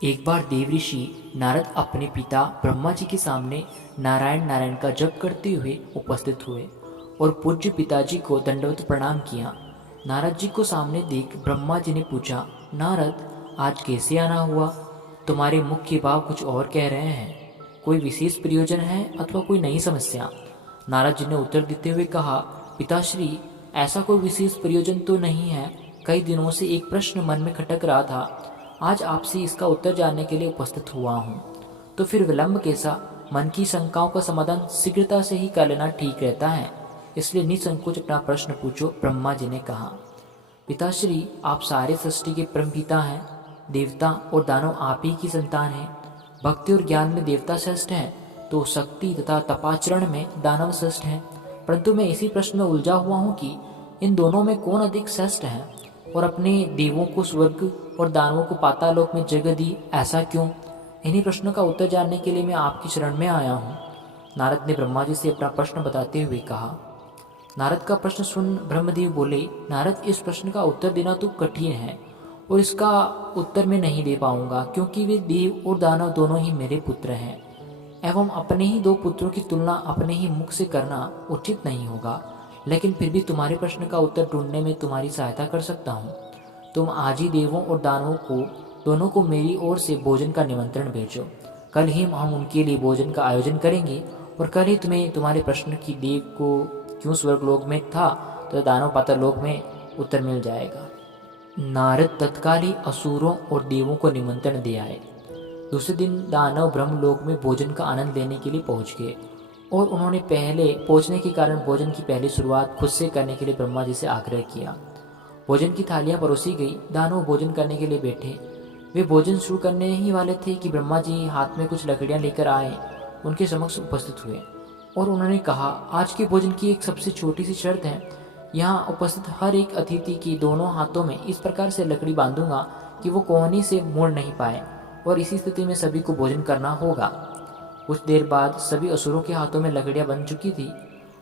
एक बार देव ऋषि नारद अपने पिता ब्रह्मा जी के सामने नारायण नारायण का जप करते हुए उपस्थित हुए और पूज्य पिताजी को दंडवत प्रणाम किया। नारद जी को सामने देख ब्रह्मा जी ने पूछा, नारद, आज कैसे आना हुआ? तुम्हारे मुख के भाव कुछ और कह रहे हैं। कोई विशेष प्रयोजन है अथवा कोई नई समस्या? नारद जी ने उत्तर देते हुए कहा, पिताश्री, ऐसा कोई विशेष प्रयोजन तो नहीं है। कई दिनों से एक प्रश्न मन में खटक रहा था। आज आपसे इसका उत्तर जानने के लिए उपस्थित हुआ हूँ। तो फिर विलंब कैसा? मन की शंकाओं का समाधान शीघ्रता से ही कर लेना ठीक रहता है, इसलिए निसंकोच अपना प्रश्न पूछो, ब्रह्मा जी ने कहा। पिताश्री, आप सारे सृष्टि के परम पिता हैं। देवता और दानव आप ही की संतान हैं। भक्ति और ज्ञान में देवता श्रेष्ठ हैं, तो शक्ति तथा तपाचरण में दानव श्रेष्ठ हैं। परंतु मैं इसी प्रश्न में उलझा हुआ हूँ कि इन दोनों में कौन अधिक श्रेष्ठ है, और अपने देवों को स्वर्ग और दानवों को पातालोक में जगह दी, ऐसा क्यों? इन्हीं प्रश्नों का उत्तर जानने के लिए मैं आपकी शरण में आया हूँ। नारद ने ब्रह्मा जी से अपना प्रश्न बताते हुए कहा। नारद का प्रश्न सुन ब्रह्मदेव बोले, नारद, इस प्रश्न का उत्तर देना तो कठिन है और इसका उत्तर मैं नहीं दे पाऊंगा, क्योंकि वे देव और दानव दोनों ही मेरे पुत्र हैं एवं अपने ही दो पुत्रों की तुलना अपने ही मुख से करना उचित नहीं होगा। लेकिन फिर भी तुम्हारे प्रश्न का उत्तर ढूंढने में तुम्हारी सहायता कर सकता हूँ। तुम आज ही देवों और दानवों को दोनों को मेरी ओर से भोजन का निमंत्रण भेजो। कल ही हम उनके लिए भोजन का आयोजन करेंगे और कल ही तुम्हें तुम्हारे प्रश्न की देव को क्यों स्वर्गलोक में था तो दानव पातालोक में उत्तर मिल जाएगा। नारद तत्काल ही असुरों और देवों को निमंत्रण दे आए। दूसरे दिन दानव ब्रह्मलोक में भोजन का आनंद लेने के लिए पहुंच गए और उन्होंने पहले पहुंचने के कारण भोजन की पहली शुरुआत खुद से करने के लिए ब्रह्मा जी से आग्रह किया। भोजन की थालियां परोसी गई। दानव भोजन करने के लिए बैठे। वे भोजन शुरू करने ही वाले थे कि ब्रह्मा जी हाथ में कुछ लकड़ियां लेकर आए, उनके समक्ष उपस्थित हुए और उन्होंने कहा, आज के भोजन की एक सबसे छोटी सी शर्त है। यहाँ उपस्थित हर एक अतिथि की दोनों हाथों में इस प्रकार से लकड़ी बांधूंगा कि वो कोहनी से मुड़ नहीं पाए, और इसी स्थिति में सभी को भोजन करना होगा। कुछ देर बाद सभी असुरों के हाथों में लकड़ियां बन चुकी थी।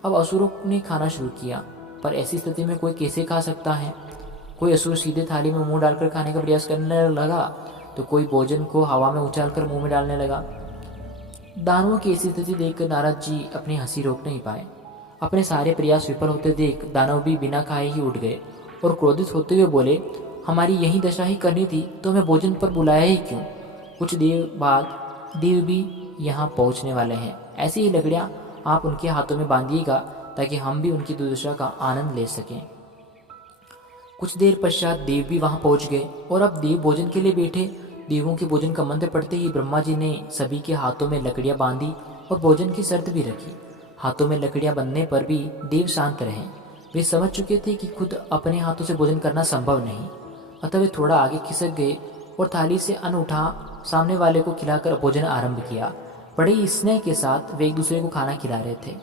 अब असुरों ने खाना शुरू किया, पर ऐसी स्थिति में कोई कैसे खा सकता है? कोई असुर सीधे थाली में मुंह डालकर खाने का प्रयास करने लगा, तो कोई भोजन को हवा में उछालकर मुंह में डालने लगा। दानवों की ऐसी स्थिति देखकर नारद जी अपनी हंसी रोक नहीं पाए। अपने सारे प्रयास विफल होते देख दानव भी बिना खाए ही उठ गए और क्रोधित होते हुए बोले, हमारी यही दशा ही करनी थी तो हमें भोजन पर बुलाया ही क्यों? कुछ देर बाद देव भी यहाँ पहुँचने वाले हैं। ऐसी ही लकड़ियाँ आप उनके हाथों में बांधिएगा ताकि हम भी उनकी दुर्दशा का आनंद ले सकें। कुछ देर पश्चात देव भी वहां पहुंच गए और अब देव भोजन के लिए बैठे। देवों के भोजन का मंत्र पढ़ते ही ब्रह्मा जी ने सभी के हाथों में लकड़ियां बांधी और भोजन की शर्त भी रखी। हाथों में लकड़ियां बंधने पर भी देव शांत रहे। वे समझ चुके थे कि खुद अपने हाथों से भोजन करना संभव नहीं, अतः वे थोड़ा आगे खिसक गए और थाली से अन्न उठा सामने वाले को खिलाकर भोजन आरंभ किया। बड़े ही स्नेह के साथ वे एक दूसरे को खाना खिला रहे थे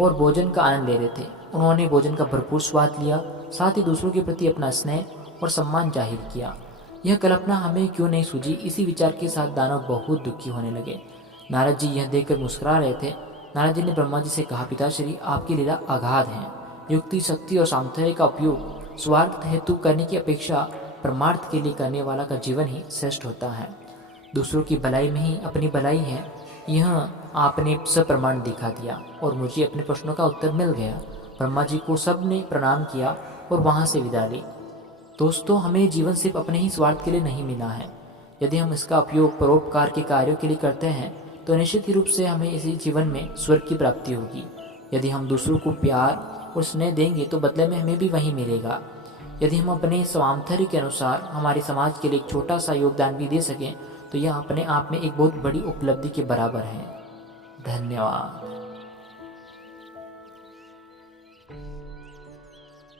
और भोजन का आनंद ले रहे थे। उन्होंने भोजन का भरपूर स्वाद लिया, साथ ही दूसरों के प्रति अपना स्नेह और सम्मान जाहिर किया। यह कल्पना हमें क्यों नहीं सूझी? इसी विचार के साथ दानव बहुत दुखी होने लगे। नारद जी यह देखकर मुस्कुरा रहे थे। नारद जी ने ब्रह्मा जी से कहा, पिताश्री, आपकी लीला अगाध है। युक्ति, शक्ति और सामर्थ्य का उपयोग स्वार्थ हेतु करने की अपेक्षा परमार्थ के लिए करने वाला का जीवन ही श्रेष्ठ होता है। दूसरों की भलाई में ही अपनी भलाई है, यह आपने सप्रमाण दिखा दिया और मुझे अपने प्रश्नों का उत्तर मिल गया। ब्रह्मा जी को सब ने प्रणाम किया और वहां से विदा ली। दोस्तों, हमें जीवन सिर्फ अपने ही स्वार्थ के लिए नहीं मिला है। यदि हम इसका उपयोग परोपकार के कार्यों के लिए करते हैं तो निश्चित ही रूप से हमें इसी जीवन में स्वर्ग की प्राप्ति होगी। यदि हम दूसरों को प्यार और स्नेह देंगे तो बदले में हमें भी वही मिलेगा। यदि हम अपने स्वार्थर्य के अनुसार हमारे समाज के लिए एक छोटा सा योगदान भी दे सकें तो यह अपने आप में एक बहुत बड़ी उपलब्धि के बराबर है। धन्यवाद।